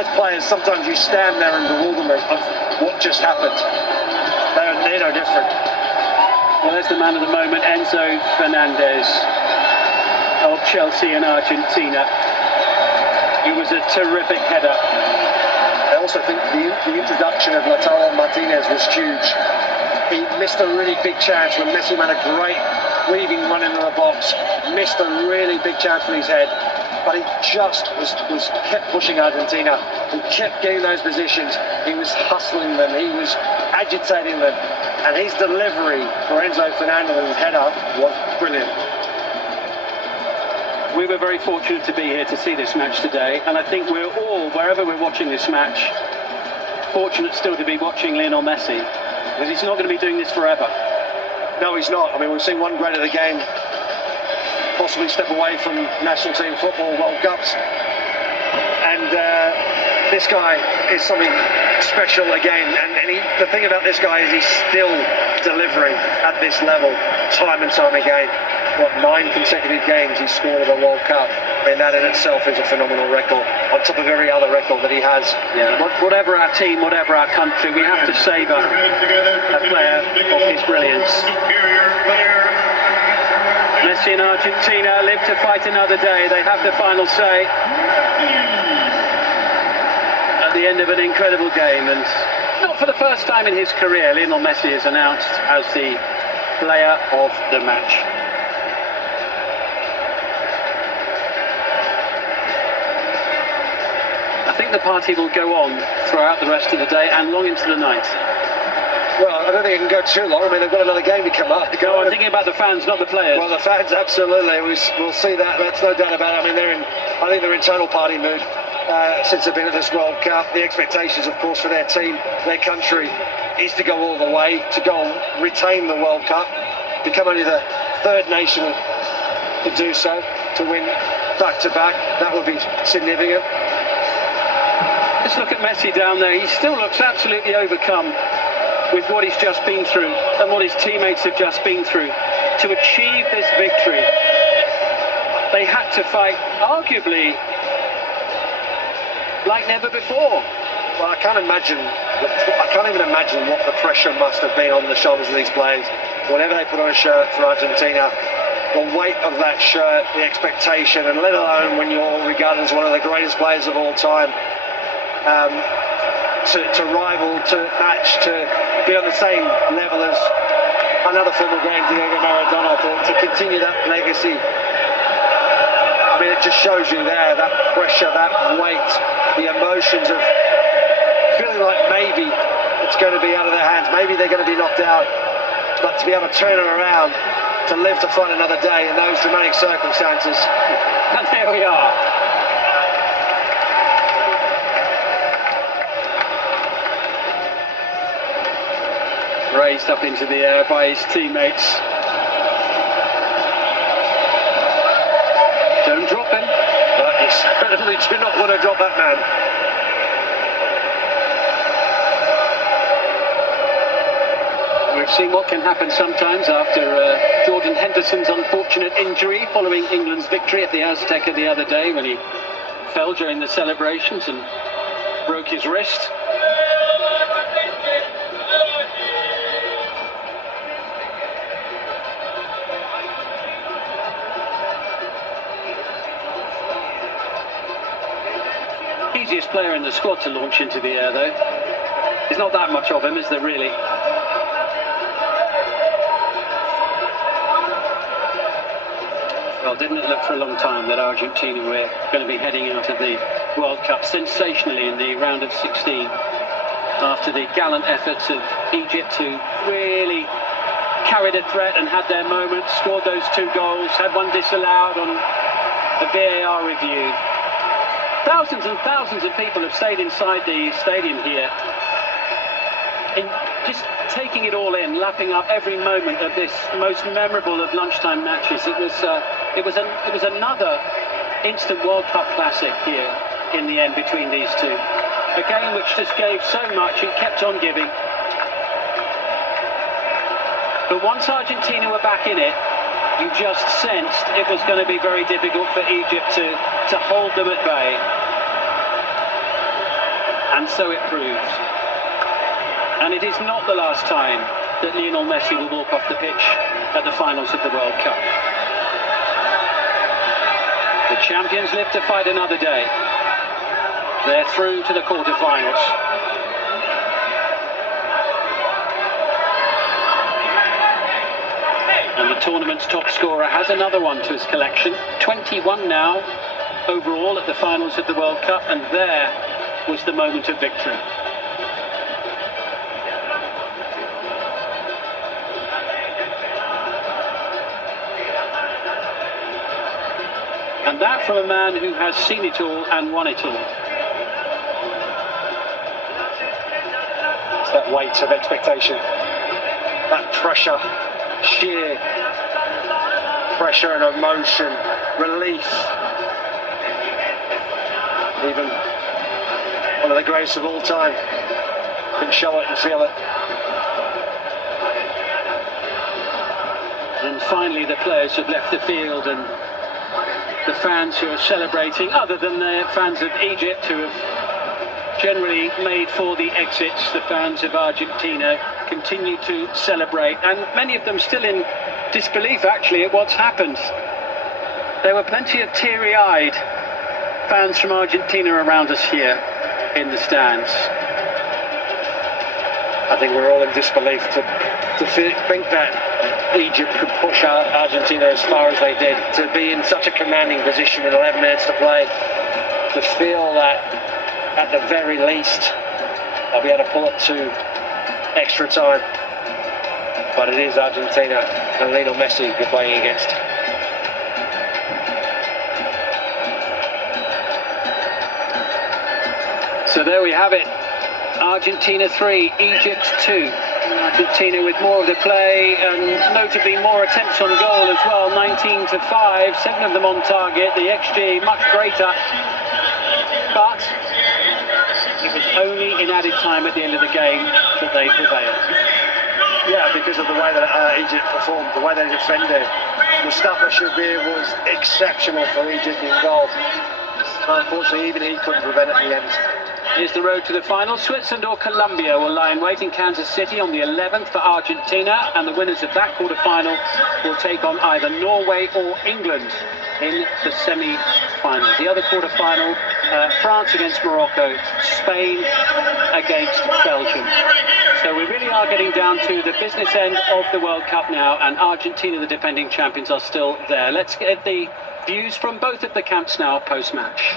as players, sometimes you stand there in bewilderment of what just happened. They're no different. Well, there's the man of the moment, Enzo Fernandez of Chelsea and Argentina. It was a terrific header. I also think the introduction of Lautaro Martinez was huge. He missed a really big chance when Messi made a great weaving run into the box. Missed a really big chance with his head. But he just kept pushing Argentina. He kept getting those positions. He was hustling them. He was agitating them. And his delivery for Enzo Fernandez's header was brilliant. We were very fortunate to be here to see this match today, and I think we're all, wherever we're watching this match, fortunate still to be watching Lionel Messi, because he's not going to be doing this forever. No, he's not. I mean, we've seen one great of the game possibly step away from national team football World Cups, and this guy is something special again. And the thing about this guy is he's still delivering at this level time and time again. What, 9 consecutive games he's scored at a World Cup. I mean, that in itself is a phenomenal record, on top of every other record that he has. Yeah, whatever our team, whatever our country, we have to savour a player of his brilliance. Messi and Argentina live to fight another day. They have the final say at the end of an incredible game. And not for the first time in his career, Lionel Messi is announced as the player of the match. I think the party will go on throughout the rest of the day and long into the night. Well, I don't think it can go too long. I mean, they've got another game to come up. No, I'm thinking about the fans, not the players. Well, the fans, absolutely. We'll see that. That's no doubt about it. I mean, I think they're in total party mood since they've been at this World Cup. The expectations, of course, for their team, their country, is to go all the way, to go and retain the World Cup, become only the third nation to do so, to win back-to-back. That would be significant. Just look at Messi down there. He still looks absolutely overcome with what he's just been through and what his teammates have just been through to achieve this victory. They had to fight, arguably, like never before. Well, I can't even imagine what the pressure must have been on the shoulders of these players. Whenever they put on a shirt for Argentina, the weight of that shirt, the expectation, and let alone when you're regarded as one of the greatest players of all time, to rival, to match, to be on the same level as another former great, Diego Maradona, to continue that legacy. I mean, it just shows you there, that pressure, that weight, the emotions of feeling like maybe it's going to be out of their hands, maybe they're going to be knocked out, but to be able to turn it around, to live to fight another day in those dramatic circumstances. And there we are. Raised up into the air by his teammates. Don't drop him. You certainly do not want to drop that man. We've seen what can happen sometimes after Jordan Henderson's unfortunate injury following England's victory at the Azteca the other day, when he fell during the celebrations and broke his wrist. Easiest player in the squad to launch into the air, though. There's not that much of him, is there, really? Well, didn't it look for a long time that Argentina were going to be heading out of the World Cup sensationally in the round of 16 after the gallant efforts of Egypt, who really carried a threat and had their moments, scored those 2 goals, had one disallowed on a VAR review. Thousands and thousands of people have stayed inside the stadium here, just taking it all in, lapping up every moment of this most memorable of lunchtime matches. It was another instant World Cup classic here in the end between these two. A game which just gave so much and kept on giving. But once Argentina were back in it, you just sensed it was going to be very difficult for Egypt to hold them at bay. And so it proves. And it is not the last time that Lionel Messi will walk off the pitch at the finals of the World Cup. The champions live to fight another day. They're through to the quarter-finals. And the tournament's top scorer has another one to his collection. 21 now overall at the finals of the World Cup, and there was the moment of victory. And that from a man who has seen it all and won it all. It's that weight of expectation, that pressure, sheer pressure and emotion, relief. Even one of the greatest of all time can show it and feel it. And finally the players have left the field, and the fans who are celebrating, other than the fans of Egypt who have generally made for the exits, the fans of Argentina continue to celebrate, and many of them still in disbelief actually at what's happened. There were plenty of teary-eyed fans from Argentina around us here in the stands. I think we're all in disbelief to think that Egypt could push Argentina as far as they did, to be in such a commanding position with 11 minutes to play, to feel that at the very least they'll be able to pull it to extra time. But it is Argentina and Lionel Messi you're playing against. So there we have it. Argentina 3, Egypt 2. Argentina with more of the play and notably more attempts on goal as well. 19 to 5, 7 of them on target. The XG much greater, but it was only in added time at the end of the game that they prevailed. Yeah, because of the way that Egypt performed, the way they defended. Mustafa Shabir was exceptional for Egypt in goal. Unfortunately, even he couldn't prevent it in the end. Here's the road to the final. Switzerland or Colombia will lie in wait in Kansas City on the 11th for Argentina, and the winners of that quarter-final will take on either Norway or England in the semi-final. The other quarter-final, France against Morocco, Spain against Belgium. So we really are getting down to the business end of the World Cup now, and Argentina, the defending champions, are still there. Let's get the views from both of the camps now post-match.